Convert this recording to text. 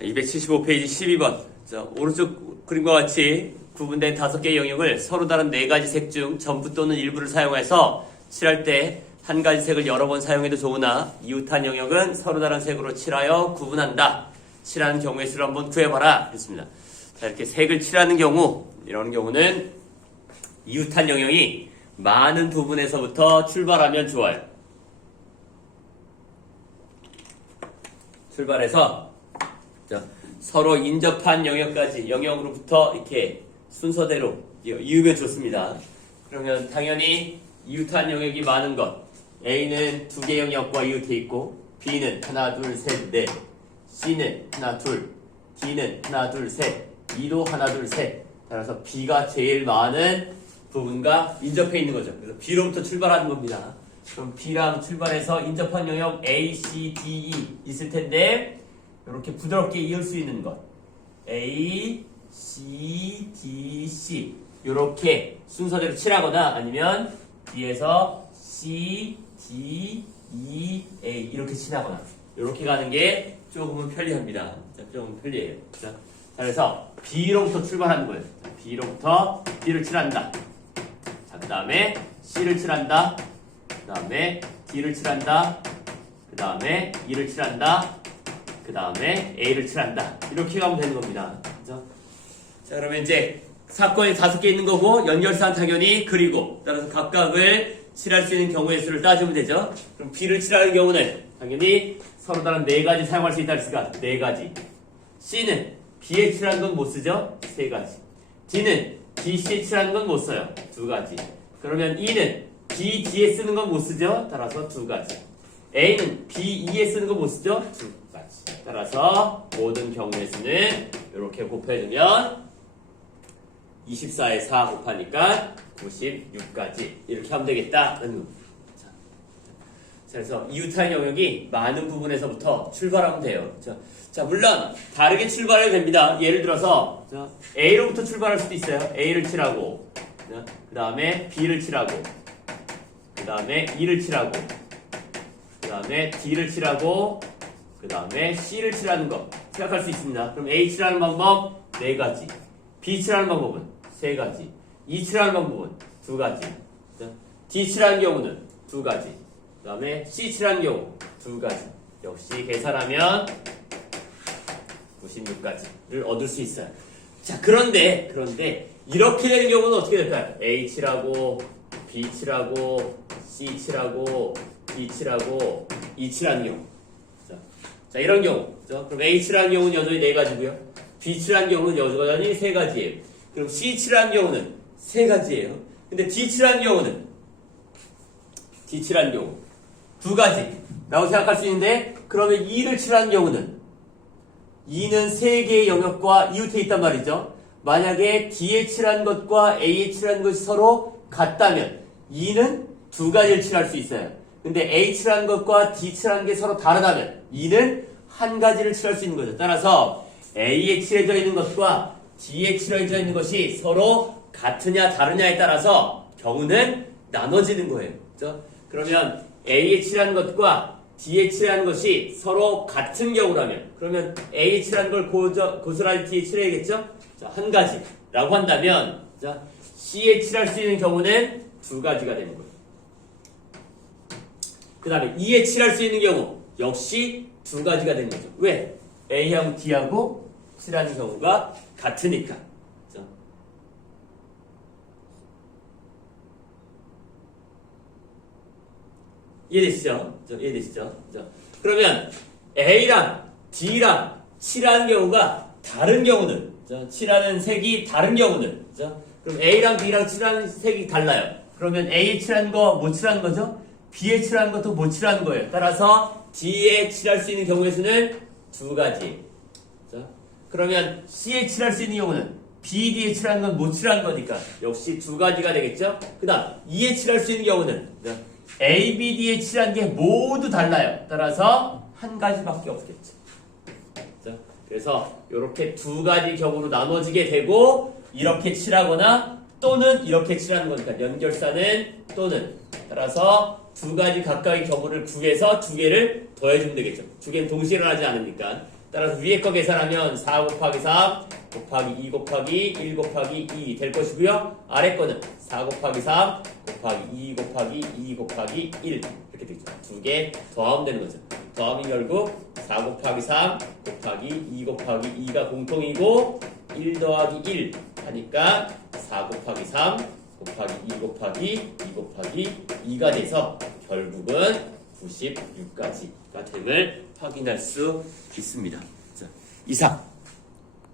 275페이지 12번. 오른쪽 그림과 같이 구분된 5개의 영역을 서로 다른 4가지 색 중 전부 또는 일부를 사용해서 칠할 때 한 가지 색을 여러 번 사용해도 좋으나 이웃한 영역은 서로 다른 색으로 칠하여 구분한다. 칠하는 경우의 수를 한번 구해봐라. 했습니다. 자, 이렇게 색을 칠하는 경우, 이런 경우는 이웃한 영역이 많은 부분에서부터 출발하면 좋아요. 출발해서 서로 인접한 영역으로부터 이렇게 순서대로 이으면 좋습니다. 그러면 당연히 이웃한 영역이 많은 것, A는 2개 영역과 이웃해 있고 B는 하나, 둘, 셋, 넷, C는 하나, 둘, D는 하나, 둘, 셋, E도 하나, 둘, 셋. 따라서 B가 제일 많은 부분과 인접해 있는 거죠. 그래서 B로부터 출발하는 겁니다. 그럼 B랑 출발해서 인접한 영역 A, C, D, E 있을 텐데 이렇게 부드럽게 이을 수 있는 것 A, C, D, C 이렇게 순서대로 칠하거나 아니면 뒤에서 C, D, E, A 이렇게 칠하거나 이렇게 가는 게 조금은 편리합니다. 조금 편리해요. 자, 그래서 B로부터 출발하는 거예요. 자, B로부터 B를 칠한다. 자, 그 다음에 C를 칠한다. 그 다음에 D를 칠한다. 그 다음에 E를 칠한다. 그 다음에 A를 칠한다. 이렇게 가면 되는 겁니다. 그죠? 자, 그러면 이제 사건이 5개 있는 거고 연결사는 당연히 그리고 따라서 각각을 칠할 수 있는 경우의 수를 따지면 되죠. 그럼 B를 칠하는 경우는 당연히 서로 다른 4가지 사용할 수 있다 했으니까 4가지. C는 B에 칠하는 건 못 쓰죠? 3가지. D는 BC에 칠하는 건 못 써요. 2가지. 그러면 E는 BD에 쓰는 건 못 쓰죠? 따라서 2가지. A는 BE에 쓰는 거 못 쓰죠? 2가지. 따라서 모든 경우의 수는 이렇게 곱해주면 24에 4 곱하니까 96까지 이렇게 하면 되겠다는 겁니다. 그래서 이웃한 영역이 많은 부분에서부터 출발하면 돼요. 자, 물론 다르게 출발해도 됩니다. 예를 들어서 A로부터 출발할 수도 있어요. A를 칠하고 그 다음에 B를 칠하고 그 다음에 E를 칠하고 그 다음에 D를 칠하고 그 다음에 C를 칠하는 거 생각할 수 있습니다. 그럼 A 칠하는 방법 4가지, B 칠하는 방법은 3가지, E 칠하는 방법은 2가지, D 칠하는 경우는 2가지, 그 다음에 C 칠하는 경우 2가지. 역시 계산하면 96가지를 얻을 수 있어요. 자, 그런데 이렇게 되는 경우는 어떻게 될까요? A 칠하고 B 칠하고 C 칠하고 D 칠하고 E 칠하는 경우. 자, 이런 경우. 그럼 A 칠하는 경우는 여전히 4가지고요. B 칠하는 경우는 여전히 3가지예요. 그럼 C 칠하는 경우는 3가지예요. 근데 D 칠하는 경우는 2가지라고 생각할 수 있는데, 그러면 E를 칠하는 경우는 E는 3개의 영역과 이웃해 있단 말이죠. 만약에 D에 칠한 것과 A에 칠한 것이 서로 같다면 E는 2가지를 칠할 수 있어요. 근데 A 칠한 것과 D 칠한 게 서로 다르다면 E는 1가지를 칠할 수 있는 거죠. 따라서 A에 칠해져 있는 것과 D에 칠해져 있는 것이 서로 같으냐 다르냐에 따라서 경우는 나눠지는 거예요. 그렇죠? 그러면 A에 칠한 것과 D에 칠한 것이 서로 같은 경우라면 그러면 A에 칠한 걸 고스란히 D에 칠해야겠죠? 자, 1가지라고 한다면 C에 칠할 수 있는 경우는 2가지가 되는 거예요. 그 다음에 E에 칠할 수 있는 경우 역시 2가지가 되는 거죠. 왜? A하고 D하고 칠하는 경우가 같으니까. 그렇죠? 이해되시죠? 그러면 A랑 D랑 칠하는 경우가 다른 경우는 칠하는 색이 다른 경우는 그럼 A랑 B랑 칠하는 색이 달라요. 그러면 A에 칠하는 거 못 칠하는 거죠? B에 칠하는 것도 못 칠하는 거예요. 따라서 D에 칠할 수 있는 경우의 수는 2가지. 그러면 C에 칠할 수 있는 경우는 B, D에 칠하는 건 못 칠하는 거니까 역시 2가지가 되겠죠? 그 다음 E에 칠할 수 있는 경우는 A, B, D에 칠한 게 모두 달라요. 따라서 1가지밖에 없겠죠. 그래서 이렇게 2가지 경우로 나눠지게 되고 이렇게 칠하거나 또는 이렇게 칠하는 거니까 연결사는 또는 따라서 2가지 각각의 경우를 구해서 2개를 더해주면 되겠죠. 2개는 동시에 일어나지 않으니까 따라서 위에 거 계산하면 4 곱하기 3 곱하기 2 곱하기 1 곱하기 2 될 것이고요. 아래 거는 4 곱하기 3 곱하기 2 곱하기 2 곱하기 1 이렇게 되죠. 두 개 더하면 되는 거죠. 더하면 결국 4 곱하기 3 곱하기 2 곱하기 2가 공통이고 1 더하기 1 하니까 4 곱하기 3 곱하기 2 곱하기 2 곱하기 2가 돼서 결국은 96까지가 됨을 확인할 수 있습니다. 자, 이상